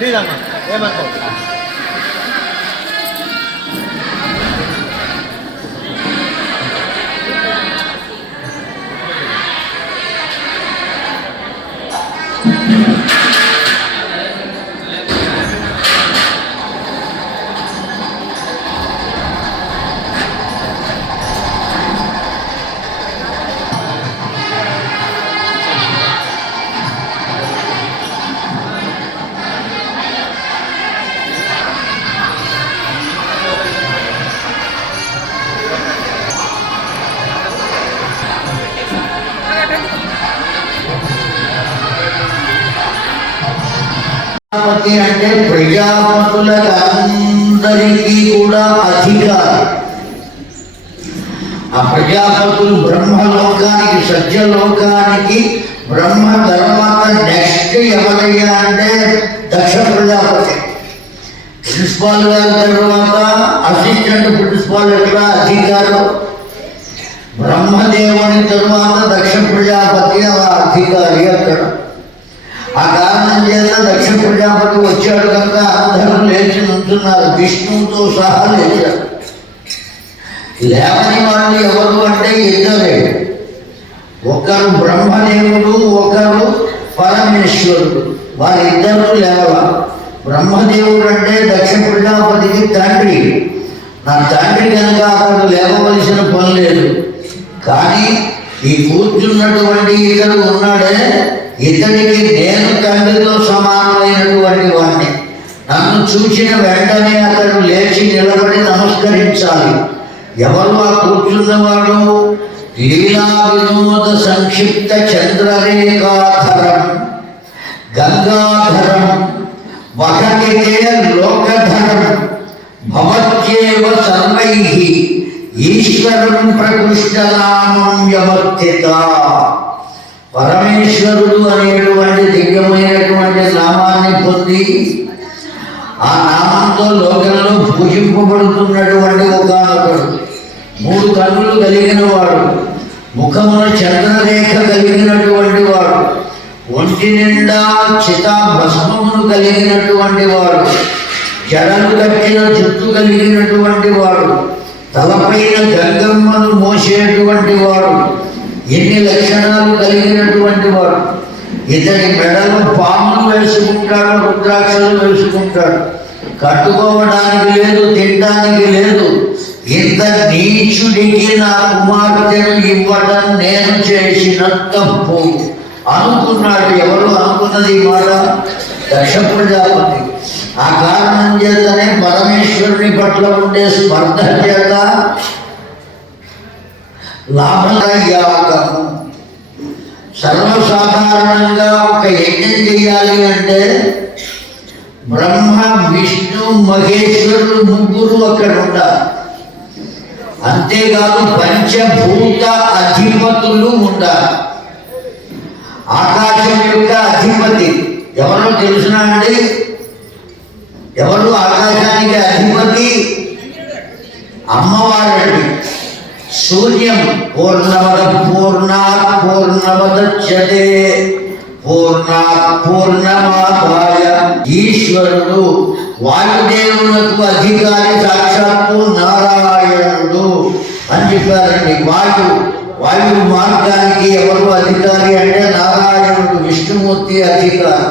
లేదమ్మా ఏమంటావు అంటే ప్రజాపతులందరికీ కూడా అధికారం. ఆ ప్రజాపతులు బ్రహ్మలోకానికి సత్యలోకానికి బ్రహ్మ తర్వాత నెక్స్ట్ ఎవరయ్యా అంటే దక్ష ప్రజాపతి. ప్రిన్సిపాల్ గారి తర్వాత అసిస్టెంట్ ప్రిన్సిపాల్ ఎక్కడ అధికారం. బ్రహ్మదేవుని తర్వాత దక్ష ప్రజాపతి అధికారి అక్కడ. ఆ కారణం చేత దక్ష ప్రజాపతి వచ్చాడు కనుక అందరూ లేచి నుంచున్నారు, విష్ణువుతో సహా లేచారు. లేవని వాళ్ళు ఎవరు అంటే ఇద్దరే, ఒకరు బ్రహ్మదేవుడు ఒకరు పరమేశ్వరుడు. వారిద్దరూ లేవ. బ్రహ్మదేవుడు అంటే దక్ష ప్రజాపతికి తండ్రి. నా తండ్రి కనుక అతడు లేవవలసిన పని లేదు. కానీ ఈ కూర్చున్నటువంటి ఇతడు ఉన్నాడే, ఇతనికి నేను తండ్రితో సమానమైనటువంటి వాడిని. నన్ను చూసిన వెంటనే అతడు లేచి నిలబడి నమస్కరించాలి. ఎవరు ఆ కూర్చున్నవాడు? లీలా వినోద సంక్షిప్త చంద్రరేఖాధరం గంగాధరం వహకితే లోకధరం భవత్యేవ సర్వైః ఈశ్వరం ప్రకృష్టనామం వ్యవర్తిత. పరమేశ్వరుడు అనేటువంటి దివ్యమైనటువంటి నామాన్ని పొంది ఆ నామంతో లోకంలో పూజింపబడుతున్నటువంటి ఒకనొకడు. 3 కన్నులు కలిగిన వాడు, ముఖమున చంద్రరేఖ కలిగినటువంటి వాడు, ఒంటి నిండా చితాభస్మమును కలిగినటువంటి వాడు, జడలు కట్టిన జుట్టు కలిగినటువంటి వాడు, తలపైన గంగమ్మను మోసేటువంటి వాడు, ఎన్ని లక్షణాలు కలిగినటువంటి వాడు. ఇతని మెడలో పాములు వేసుకుంటాడు, రుద్రాక్షలు వేసుకుంటాడు. కట్టుకోవడానికి లేదు, తినడానికి లేదు. ఇంత నీచుడికి నా కుమార్తెను ఇవ్వడం నేను చేసిన తప్పు అనుకున్నాడు. ఎవరు అనుకున్నది ఈ మాట? దక్ష ప్రజాపతి. ఆ కారణం చేతనే పరమేశ్వరుని పట్ల ఉండే స్పర్ధ చేత లాభయాగము. సర్వసాధారణంగా ఒక యజ్ఞం చేయాలి అంటే బ్రహ్మ విష్ణు మహేశ్వరుడు ముగ్గురు అక్కడ ఉండాలి. అంతేకాదు పంచభూత అధిపతులు ఉండాలి. ఆకాశం యొక్క అధిపతి ఎవరో తెలుసునా అండి? ఎవరు ఆకాశానికి అధిపతి? అమ్మవారండి. సూర్యం పూర్ణమద పూర్ణాత్ పూర్ణమదచ్యతే పూర్ణాత్ పూర్ణమాదాయ. ఈశ్వరుడు వాయుదేవులకు అధికారి సాక్షాత్తు నారాయణుడు అని చెప్పారండి. వాయు మార్గానికి ఎవరు అధికారి అంటే నారాయణుడు, విష్ణుమూర్తి అధికారి.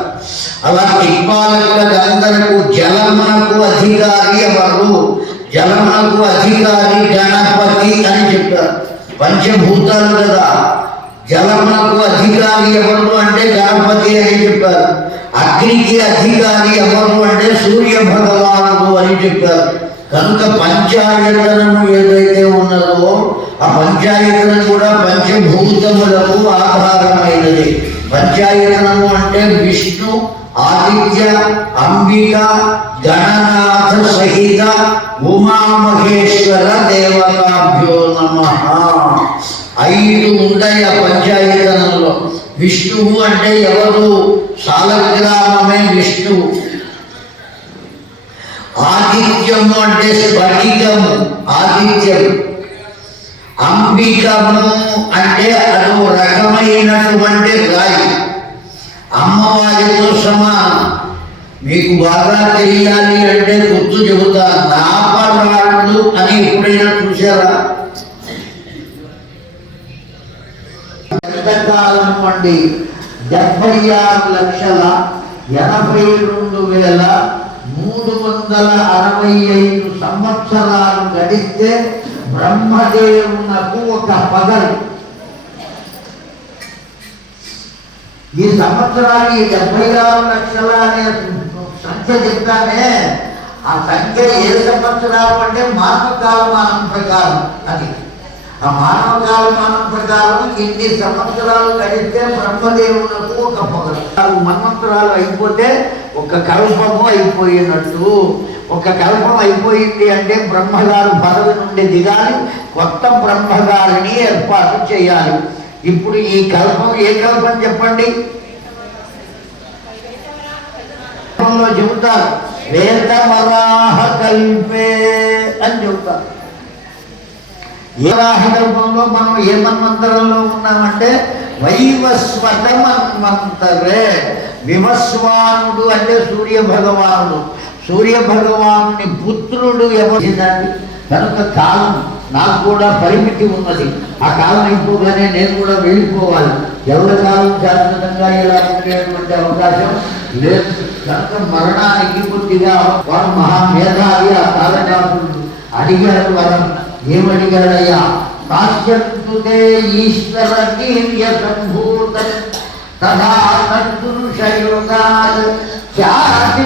అలా దిక్పాలకులకు జలమునకు అధికారి ఎవరు? జలమునకు అధికారి గణపతి అని చెప్పారు. పంచభూతాలు కదా. జలమునకు అధికారి ఎవరు అంటే గణపతి అని చెప్పారు. అగ్నికి అధికారి ఎవరు అంటే సూర్య భగవానుడు అని చెప్పారు. కనుక పంచాయతనము ఏదైతే ఉన్నదో ఆ పంచాయతనం కూడా పంచభూతములకు ఆధారమైనది. పంచాయతనము అంటే విష్ణు, ఆదిత్య, అంబిక, గణనాథ సహిత ఉమామహేశ్వర దేవతాభ్యో నమః. 5 ఉంటాయి ఆ పంచాయతనంలో. విష్ణువు అంటే ఎవరు? సాలగ్రామమే విష్ణు. విష్ణువు, ఆదిత్యము అంటే స్ఫటికము, ఆదిత్యం, అంబికము అంటే అదో రకమైనటువంటి రాయి, అమ్మవారితో సమానం. మీకు బాగా తెలియాలి అంటే గుర్తు చెబుతా, నాపరాళ్ళు అని ఎప్పుడైనా చూసారా? ఎంతకాలం అండి? 76,82,365 సంవత్సరాలు గడిస్తే బ్రహ్మదేవునకు ఒక పగలు. ఈ సంవత్సరాలు ఈ 76 లక్షల అనే సంఖ్య చెప్తానే, ఆ సంఖ్య ఏ సంవత్సరాలు అంటే మానవ కాలమానం ప్రకారం. అది ఆ మానవ కాలమానం ప్రకారం ఇన్ని సంవత్సరాలు గడిస్తే బ్రహ్మదేవునకు ఒక పగలు. మన్వంతరాలు అయిపోతే ఒక కల్పము అయిపోయినట్టు. ఒక కల్పం అయిపోయింది అంటే బ్రహ్మగారు పదవి నుండి దిగాలి, కొత్త బ్రహ్మగారిని ఏర్పాటు చేయాలి. ఇప్పుడు ఈ కల్పం ఏ కల్పం చెప్పండి? చెబుతారు శ్వేతవరాహ కల్పే అని చెబుతారు. ఏ వరాహ కల్పంలో మనం ఏ మన్వంతరంలో ఉన్నామంటే వైవస్వత మన్వంతరే. వివస్వానుడు అంటే సూర్య భగవానుడు, సూర్య భగవానుని పుత్రుడు ఎవరిదండి. కనుక కాలం నాకు కూడా పరిమితి ఉన్నది. ఆ కాలం అయిపోగానే నేను కూడా వెళ్ళిపోవాలి. ఎల్లకాలం శాశ్వతంగా ఇలా ఉండేటువంటి అవకాశం లేదు. కనుక మరణానికి కొద్దిగా వాడు మహామేధావి. ఆ కాలకాసుడు అడిగాడు వరం. ఏమడిగాడయ్యా? కాశ్యంతుతే ఈశ్వర కీర్య సంభూత తథా తద్పురుషయోగాత్ ఖ్యాతి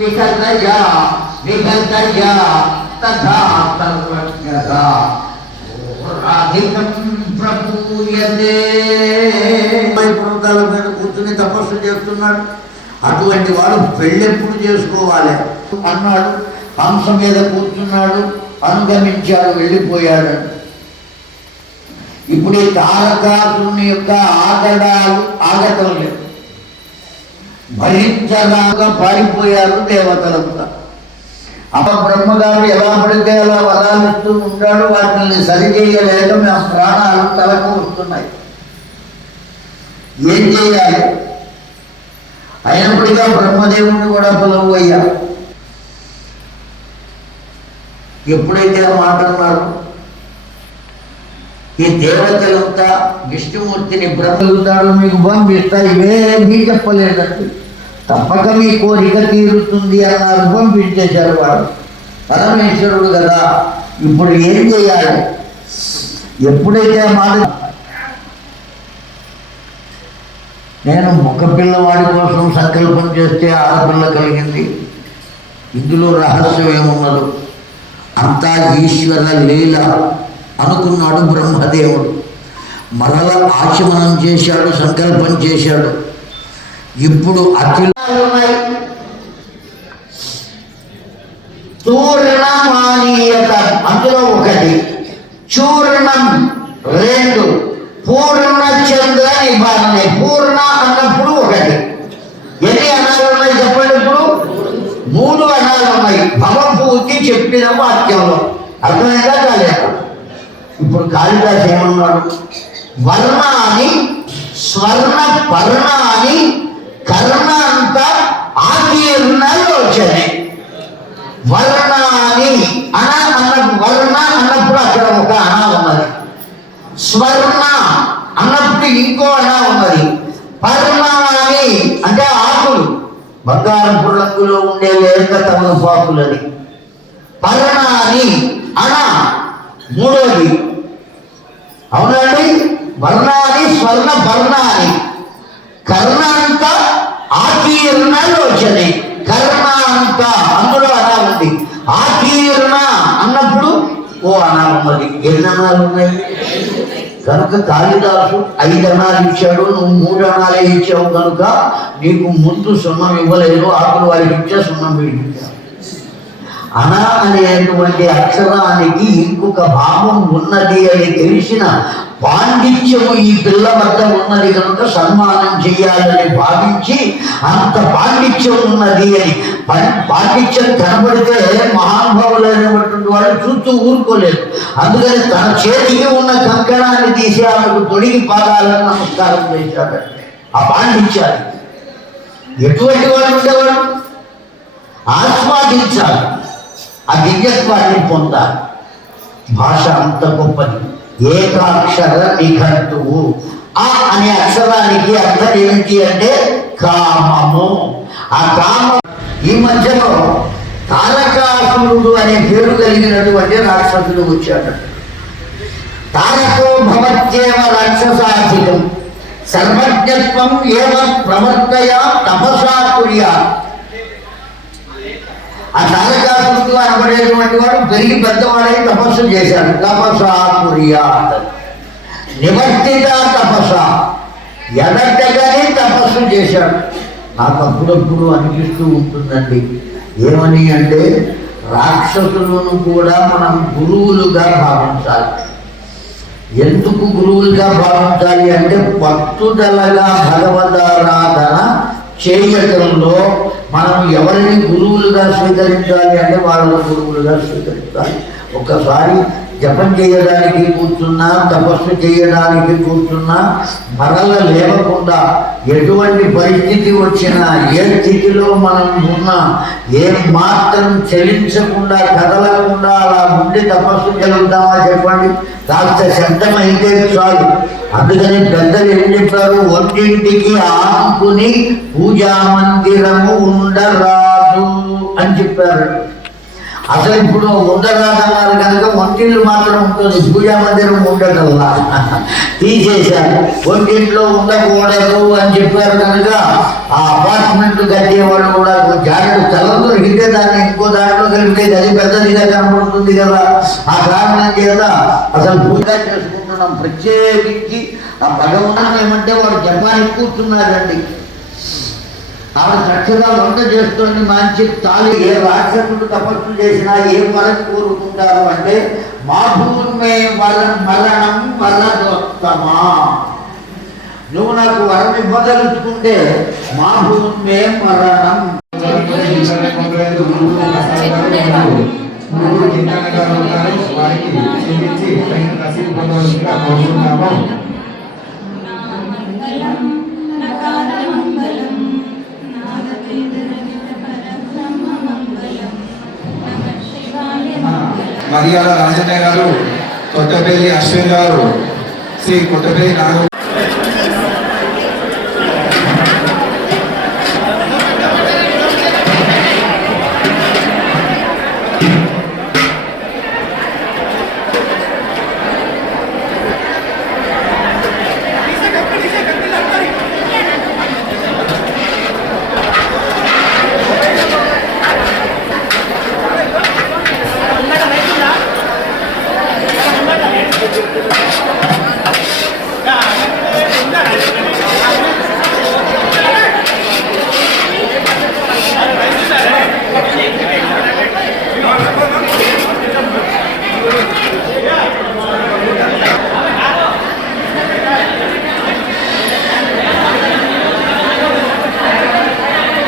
వికతయా వికతయా తథా సర్వజ్ఞతా అధికం ప్రపూయతే. పర్వతాల మీద కూర్చుని తపస్సు చేస్తున్నాడు. అటువంటి వాడు పెళ్ళెప్పుడు చేసుకోవాలి అన్నాడు. హంస మీద కూర్చున్నాడు, అనుగమించాడు, వెళ్ళిపోయాడు. ఇప్పుడు ఈ తారకాసుని యొక్క ఆగడాలు ఆగటం లేదు. భరించలాగా పారిపోయారు దేవతలంతా. బ్రహ్మగారు ఎలా పడితే అలా వరాలిస్తూ ఉంటాడు. వాటిని సరిచేయలేక మేము ప్రాణాలు తలకు వస్తున్నాయి. ఏం చేయాలి? అయినప్పటిగా బ్రహ్మదేవుని కూడా పిలవు అయ్యా. ఎప్పుడైతే ఆ మాట అన్నారు, ఈ దేవతలంతా విష్ణుమూర్తిని బ్రహ్మలుతాడు మీకు పంపిస్తా, ఇవేమీ చెప్పలేదండి. తప్పక మీ కోరిక తీరుతుంది అన్నారు. పంపించేశారు. వాడు పరమేశ్వరుడు కదా. ఇప్పుడు ఏం చేయాలి? ఎప్పుడైతే మాట నేను మగ పిల్లవాడి కోసం సంకల్పం చేస్తే ఆడపిల్ల కలిగింది. ఇందులో రహస్యం ఏమున్నదో అంతా ఈశ్వర లీల అనుకున్నాడు బ్రహ్మదేవుడు. మరల ఆచమనం చేశాడు, సంకల్పం చేశాడు. ఇప్పుడు అఖిలాలున్నాయి. చూర్ణమానీయత అందులో ఒకటి, చూర్ణం రెండు, పూర్ణ చంద్ర నిభారణ. పూర్ణ అన్నప్పుడు ఒకటి. ఎన్ని అనాలు ఉన్నాయి చెప్పండి? ఇప్పుడు 3 అనాలు ఉన్నాయి. భవభూతి చెప్పిన వాక్యంలో అర్థమైందా కాలేదా? ఇప్పుడు కాళిదాసు ఏమన్నాడు? వర్ణాన్ని స్వర్ణ పర్ణాన్ని కర్ణాంత ఆకీర్ణలోచనే. వర్ణాన్ని అన్నప్పుడు వర్ణ అన్నప్పుడు అక్కడ ఒక అణ ఉన్నది. స్వర్ణ అన్నప్పుడు ఇంకో అణ ఉన్నది. పర్ణాన్ని అంటే ఆకులు, బంగారపు రంగులో ఉండే లేక తమలపాకులని. పర్ణాన్ని అణ మూడోది. అవునండి. వర్ణాన్ని స్వర్ణ పర్ణాన్ని కర్ణాంత ఆకీర్ణలోచనే. కర్ణాంత అందులో అనా ఉంది. ఆకీర్ణ అన్నప్పుడు ఓ అనా ఉన్నది. ఎన్ని అనాలు ఉన్నాయి? కనుక కాళిదాసు 5 అనాలు ఇచ్చాడు, నువ్వు 3 అనాలే ఇచ్చావు. కనుక నీకు ముందు సున్నం ఇవ్వలేదు, ఆకులు వారికి ఇచ్చే సున్నం ఇచ్చావు. అనా అనేటువంటి అక్షరానికి ఇంకొక భావం ఉన్నది అని తెలిసిన పాండిత్యము ఈ పిల్ల వద్ద ఉన్నది కనుక సన్మానం చేయాలని భావించి అంత పాండిత్యం ఉన్నది అని. పాండిత్యం కనబడితే మహానుభావులైనటువంటి వాళ్ళు చూస్తూ ఊరుకోలేదు. అందుకని తన చేతికి ఉన్న కంకణాన్ని తీసి ఆమెకు తొడిగి పాదాలను నమస్కారం చేశాడు. ఆ పాండిత్యాన్ని ఎటువంటి వాడు ఉండేవాడు ఆస్వాదించాలి, ఆ దివ్యత్వాన్ని పొందాలి. భాష అంత గొప్పది. ఏకాక్షర నిఘంటువు. ఆ అనే అక్షరానికి అర్థం ఏమిటి అంటే కామము. ఆ కామం ఈ మధ్యలో తారకాసురుడు అనే పేరు కలిగినటువంటి రాక్షసుడు వచ్చాడు. తారకో భవత్యేవ రాక్షసాధికం సర్వజ్ఞత్వం ఏవ ప్రవర్తయ తపసా కుర్యాత్. ఆ తారకాసురుడు అనబడేటువంటి వాడు పెరిగి పెద్దవాడై తపస్సు చేశాడు. తపసా కుర్యాత్ నివర్తిత తపస, ఎదటగానే తపస్సు చేశాడు. నాకు అప్పుడప్పుడు అనిపిస్తూ ఉంటుందండి, ఏమని అంటే రాక్షసులను కూడా మనం గురువులుగా భావించాలి. ఎందుకు గురువులుగా భావించాలి అంటే పట్టుదలగా భగవదారాధన చేయటంలో మనం ఎవరిని గురువులుగా స్వీకరించాలి అంటే వాళ్ళ గురువులుగా స్వీకరించాలి. ఒకసారి జపం చేయడానికి కూర్చున్నా, తపస్సు చేయడానికి కూర్చున్నా మరల లేవకుండా ఎటువంటి పరిస్థితి వచ్చినా, ఏ స్థితిలో మనం ఉన్నా ఏం మాత్రం చలించకుండా కదలకుండా అలా ఉండి తపస్సు కలుగుతామా చెప్పండి? కాస్త శబ్దమైతే చాలు. అందుకని పెద్దలు ఏం చెప్పారు? ఒంటింటికి ఆనుకుని పూజా మందిరము ఉండరాదు అని చెప్పారు. అసలు ఇప్పుడు ఉండరాదన్నారు కనుక ఒంటిళ్ళు మాత్రం ఉంటుంది, పూజా మందిరం ఉండటంలా తీసేశారు. ఒంటింట్లో ఉండకూడదు అని చెప్పారు కనుక ఆ అపార్ట్మెంట్ కట్టేవాళ్ళు కూడా జాగ్రత్త తెల్లం దొరికితే దాన్ని ఇంకో దాంట్లో కలిపితే అది పెద్దదిగా కనబడుతుంది కదా. ఆ కారణం చేత అసలు పూజ చేసుకుంటున్నాం. ప్రత్యేకించి ఆ భగవాన్ ఏమంటే వాడు జపానికి కూర్చున్నారండి. ఆవిడ చక్కగా వంట చేస్తుంది, మంచి తాళి. ఏ రాక్షసుడు తపస్సు చేసినా ఏం వరం కోరుకుంటారు అంటే మా భూమే మరణం వరదోత్తమా, నువ్వు నాకు వరం ఇవ్వదలుచుకుంటే మా భూమే మరణం. మరియాల రాజన్న గారు, కొత్తపల్లి అశ్విన్ గారు, శ్రీ కొత్తపల్లి నాగ